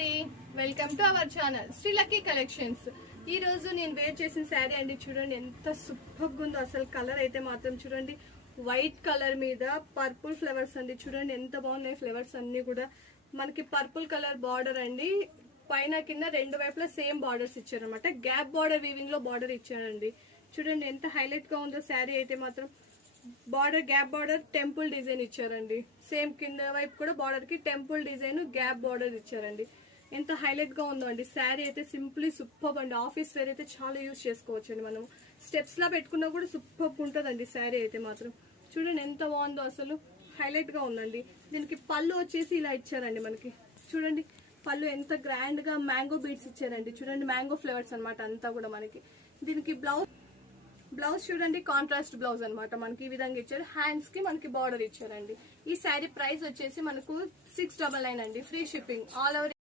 అండి welcome to our channel Sri Lucky Collections. ఈ రోజు నేను వేర్ చేసిన శారీ అండి. చూడండి ఎంత సూపర్ గా ఉందో అసలు. కలర్ అయితే మాత్రం చూడండి వైట్ కలర్ మీద పర్పుల్ ఫ్లవర్స్ అండి. చూడండి ఎంత బాగున్నాయి ఫ్లవర్స్ అన్ని కూడా. మనకి పర్పుల్ కలర్ బార్డర్ అండి. పైన కింద రెండు వైపులా సేమ్ బార్డర్స్ ఇచ్చారనమాట. గ్యాప్ బార్డర్ వీవింగ్ లో బార్డర్ ఇచ్చారండి. చూడండి ఎంత హైలైట్ గా ఉందో శారీ అయితే మాత్రం. Border gap border temple design ఇచ్చారండి. సేమ్ కింద వైపు కూడా బార్డర్ కి టెంపుల్ డిజైన్ గ్యాప్ బార్డర్ ఇచ్చారండి. ఎంత హైలైట్ గా ఉందో అండి. శారీ అయితే సింప్లీ సూపర్ అండి. ఆఫీస్ వేర్ అయితే చాలా యూజ్ చేసుకోవచ్చు అండి. మనం స్టెప్స్ లా పెట్టుకున్నా కూడా సూపర్ ఉంటుందండి శారీ అయితే మాత్రం. చూడండి ఎంత బాగుందో అసలు. హైలైట్ గా ఉందండి. దీనికి పళ్ళు వచ్చేసి ఇలా ఇచ్చారండి మనకి. చూడండి పళ్ళు ఎంత గ్రాండ్ గా మ్యాంగో బీడ్స్ ఇచ్చారండి. చూడండి మ్యాంగో ఫ్లేవర్స్ అనమాట అంతా కూడా మనకి. దీనికి బ్లౌజ్ చూడండి కాంట్రాస్ట్ బ్లౌజ్ అనమాట మనకి. ఈ విధంగా ఇచ్చారు. హ్యాండ్స్ కి మనకి బార్డర్ ఇచ్చారండి. ఈ శారీ ప్రైస్ వచ్చేసి మనకు 699 అండి. Free shipping all over